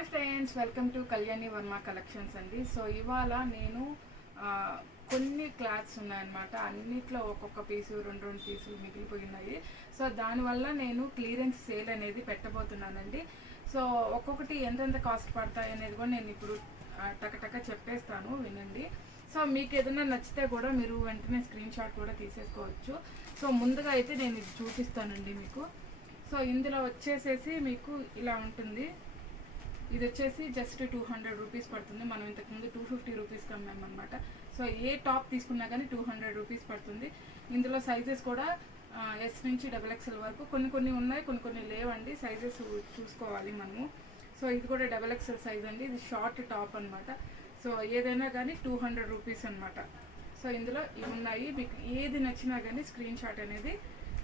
Hi friends, welcome to Kalyani Varma collections అండి. So ఇవాళ నేను కొన్ని క్లాత్స్ ఉన్నాయన్నమాట. అన్నిట్లో ఒక్కొక్క పీసు రెండు పీసులు మిగిలిపోయినాయి. సో దానివల్ల నేను క్లియరెన్స్ సేల్ అనేది పెట్టబోతున్నానండి. సో ఒక్కొక్కటి ఎంతెంత కాస్ట్ పడతాయి అనేది కూడా నేను ఇప్పుడు టకటక చెప్పేస్తాను, వినండి. సో మీకు ఏదైనా నచ్చితే కూడా మీరు వెంటనే స్క్రీన్ షాట్ కూడా తీసేసుకోవచ్చు. సో ముందుగా అయితే నేను ఇది చూపిస్తానండి మీకు. సో ఇందులో వచ్చేసేసి మీకు ఇలా ఉంటుంది. ఇది వచ్చేసి జస్ట్ 200 రూపీస్ పడుతుంది. మనం ఇంతకుముందు 250 రూపీస్కి అమ్మామన్నమాట. సో ఏ టాప్ తీసుకున్నా కానీ 200 రూపీస్ పడుతుంది. ఇందులో సైజెస్ కూడా ఎస్ నుంచి XXL వరకు కొన్ని ఉన్నాయి, కొన్ని లేవండి. సైజెస్ చూసుకోవాలి మనము. సో ఇది కూడా XXL సైజ్ అండి. ఇది షార్ట్ టాప్ అనమాట. సో ఏదైనా కానీ 200 రూపీస్ అనమాట. సో ఇందులో ఇవి ఉన్నాయి. మీకు ఏది నచ్చినా కానీ స్క్రీన్ షాట్ అనేది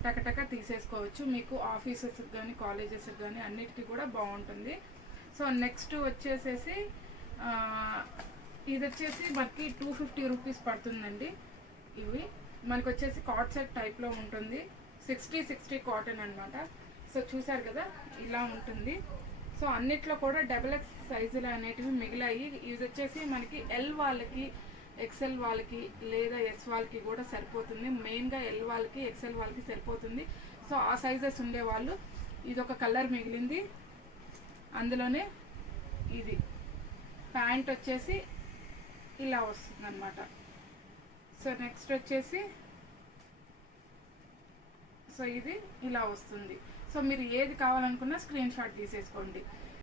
టకటక తీసేసుకోవచ్చు. మీకు ఆఫీసెస్కి కానీ కాలేజెస్కి కానీ అన్నిటికీ కూడా బాగుంటుంది. సో నెక్స్ట్ వచ్చేసేసి ఇది వచ్చేసి మనకి 250 రూపీస్ పడుతుందండి. ఇవి మనకు వచ్చేసి కార్డ్ సెట్ టైప్లో ఉంటుంది. 60 కాటన్ అనమాట. సో చూసారు కదా, ఇలా ఉంటుంది. సో అన్నిట్లో కూడా XXL సైజులు అనేటివి మిగిలాయి. ఇది వచ్చేసి మనకి L వాళ్ళకి, XL వాళ్ళకి లేదా S వాళ్ళకి కూడా సరిపోతుంది. మెయిన్గా L వాళ్ళకి, XL వాళ్ళకి సరిపోతుంది. సో ఆ సైజెస్ ఉండేవాళ్ళు ఇది ఒక కలర్ మిగిలింది. అందులోనే ఇది ప్యాంట్ వచ్చేసి ఇలా వస్తుంది అన్నమాట. సో నెక్స్ట్ వచ్చేసి సో ఇది ఇలా వస్తుంది. సో మీరు ఏది కావాలనుకున్నా స్క్రీన్ షాట్ తీసేసుకోండి.